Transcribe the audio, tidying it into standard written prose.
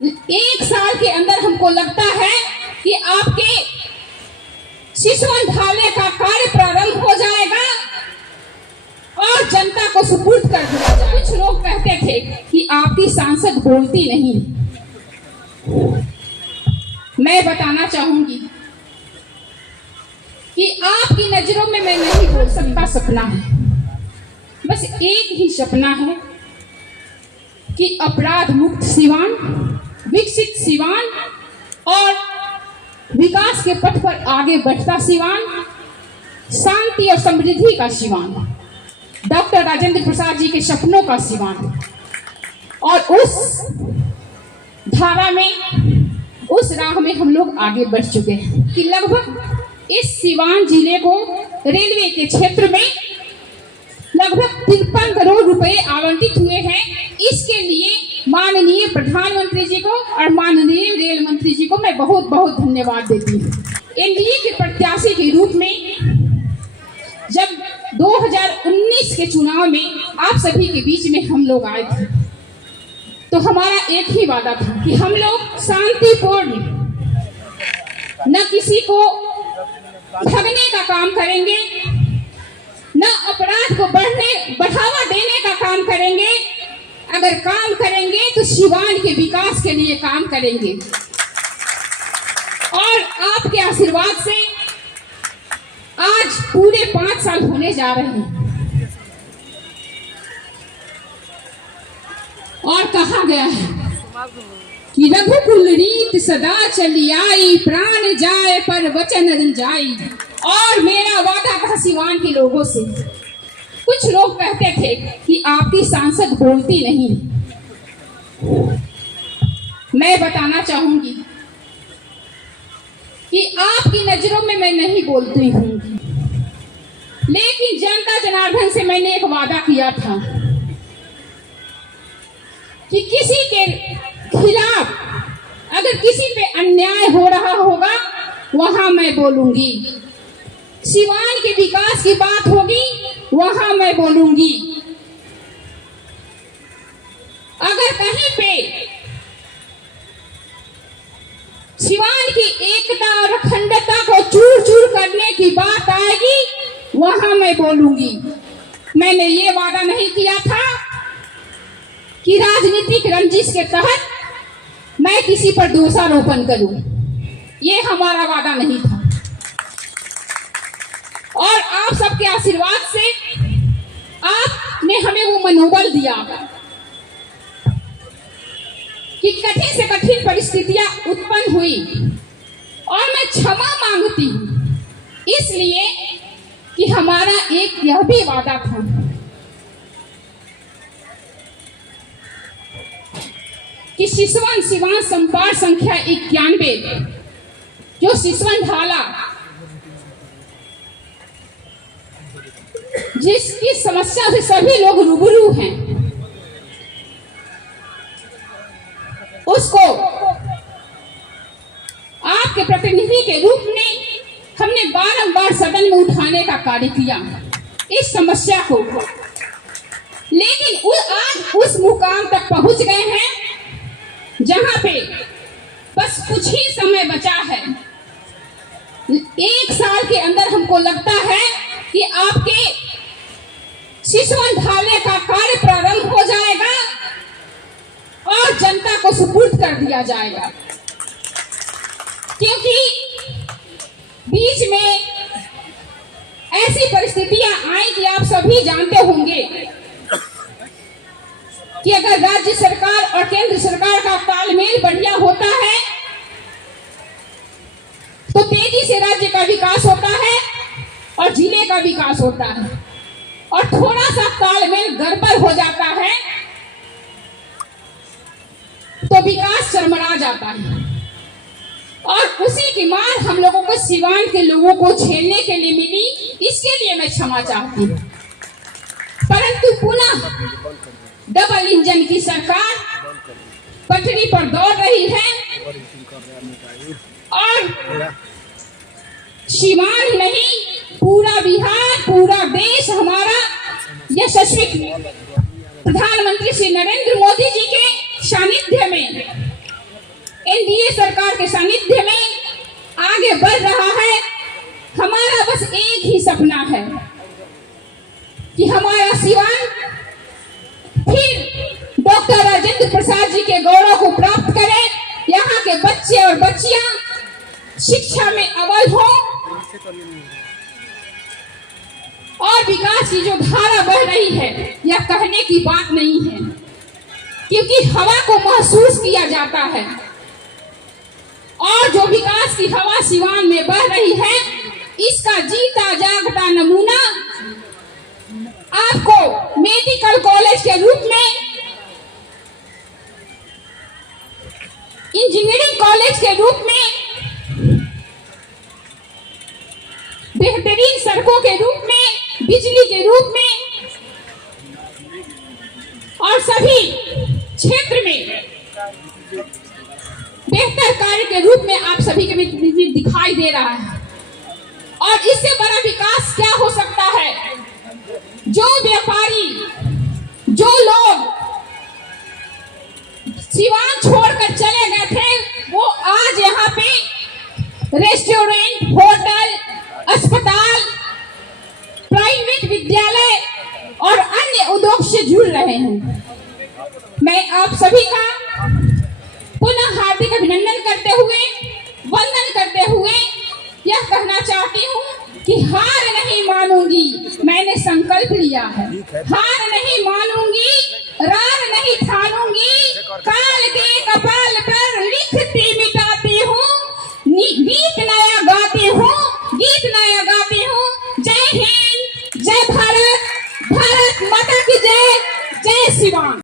एक साल के अंदर हमको लगता है कि आपके सिसवन ढाले का कार्य प्रारंभ हो जाएगा और जनता को सुपुर्द कर दिया जाएगा। कुछ लोग कहते थे कि आपकी सांसद बोलती नहीं। मैं बताना चाहूंगी कि आपकी नजरों में मैं नहीं बोल सकता सपना है, बस एक ही सपना है कि अपराध मुक्त सिवान, विकसित सिवान और विकास के पथ पर आगे बढ़ता सिवान, शांति और समृद्धि का सिवान, डॉक्टर राजेंद्र प्रसाद जी के सपनों का सिवान। और उस धारा में, उस राह में हम लोग आगे बढ़ चुके हैं कि लगभग इस सिवान जिले को रेलवे के क्षेत्र में लगभग 53 करोड़ रुपए आवंटित हुए हैं। इसके लिए माननीय प्रधानमंत्री जी को और माननीय रेल मंत्री जी को मैं बहुत बहुत धन्यवाद देती हूँ। एनडीए के प्रत्याशी के रूप में जब 2019 के चुनाव में आप सभी के बीच में हम लोग आए थे, तो हमारा एक ही वादा था कि हम लोग शांतिपूर्ण, न किसी को ठगने का काम करेंगे, न अपराध को बढ़ावा देने का काम करेंगे। अगर काम करेंगे तो सिवान के विकास के लिए काम करेंगे। और आपके आशीर्वाद से आज पूरे 5 साल होने जा रहे हैं। और कहा गया है कि रघुकुल रीत सदा चली आई, प्राण जाए पर वचन न जाई। और मेरा वादा था सिवान के लोगों से। कुछ लोग कहते थे कि आपकी सांसद बोलती नहीं। मैं बताना चाहूंगी कि आपकी नजरों में मैं नहीं बोलती हूँ, लेकिन जनता जनार्दन से मैंने एक वादा किया था कि किसी के खिलाफ अगर किसी पे अन्याय हो रहा होगा वहां मैं बोलूंगी। सिवान के विकास की बात होगी वहां मैं बोलूंगी। अगर कहीं पे सिवान की एकता और अखंडता को चूर चूर करने की बात आएगी वहां मैं बोलूंगी। मैंने ये वादा नहीं किया था कि राजनीतिक रंजिश के तहत मैं किसी पर दोषारोपण करूं, ये हमारा वादा नहीं था। और आप सबके आशीर्वाद से आपने हमें वो मनोबल दिया कि कठिन से कठिन परिस्थितियां उत्पन्न हुई और मैं क्षमा मांगती हूं, इसलिए कि हमारा एक यह भी वादा था कि सिसवन सिवान संपार संख्या 91 जो सिसवन ढाला जिसकी समस्या से सभी लोग रूबरू हैं, उसको आपके प्रतिनिधि के रूप में हमने बारंबार सदन में उठाने का कार्य किया इस समस्या को। लेकिन आज उस मुकाम तक पहुंच गए हैं जहां पे बस कुछ ही समय बचा है। 1 साल के अंदर हमको लगता है कि आपके सिसवन ढाले का कार्य प्रारंभ हो जाएगा और जनता को सुपुर्द कर दिया जाएगा। क्योंकि बीच में ऐसी परिस्थितियां आई कि आप सभी जानते होंगे कि अगर राज्य सरकार और केंद्र सरकार का तालमेल बढ़िया होता है तो तेजी से राज्य का विकास होता है और जिले का विकास होता है। और थोड़ा सा तालमेल गड़बड़ हो जाता है तो विकास चरमरा जाता है। और उसी की मार हम लोगों को सिवान के लोगों को झेलने के लिए मिली, इसके लिए मैं क्षमा चाहती हूँ। परंतु पुनः डबल इंजन की सरकार पटरी पर दौड़ रही है और सिवान ही नहीं, पूरा बिहार, पूरा देश हमारा यशस्वी प्रधानमंत्री श्री नरेंद्र मोदी जी के सानिध्य में एनडीए सरकार के सानिध्य में आगे बढ़ रहा है। हमारा बस एक ही सपना है कि हमारा सिवान फिर डॉक्टर राजेंद्र प्रसाद जी के गौरव को प्राप्त करे। यहाँ के बच्चे और बच्चियां शिक्षा में अव्वल हों और विकास की जो धारा बह रही है यह कहने की बात नहीं है, क्योंकि हवा को महसूस किया जाता है। और जो विकास की हवा सिवान में बह रही है, इसका जीता जागता नमूना आपको मेडिकल कॉलेज के रूप में, इंजीनियरिंग कॉलेज के रूप में, बेहतरीन सड़कों के रूप में, बिजली के रूप में और सभी क्षेत्र में बेहतर कार्य के रूप में आप सभी के बीच दिखाई दे रहा है। और इससे बड़ा विकास क्या हो सकता है? जो व्यापारी, जो लोग सिवान छोड़कर चले गए थे, वो आज यहाँ पे रेस्टोरेंट, होटल, अस्पताल, प्राइवेट विद्यालय और अन्य उद्योग से जुड़ रहे हैं। मैं आप सभी का पुनः हार्दिक अभिनंदन करते हुए, वंदन करते हुए यह कहना चाहती हूँ कि हार नहीं मानूंगी, मैंने संकल्प लिया है। हार नहीं मानूंगी, रार नहीं था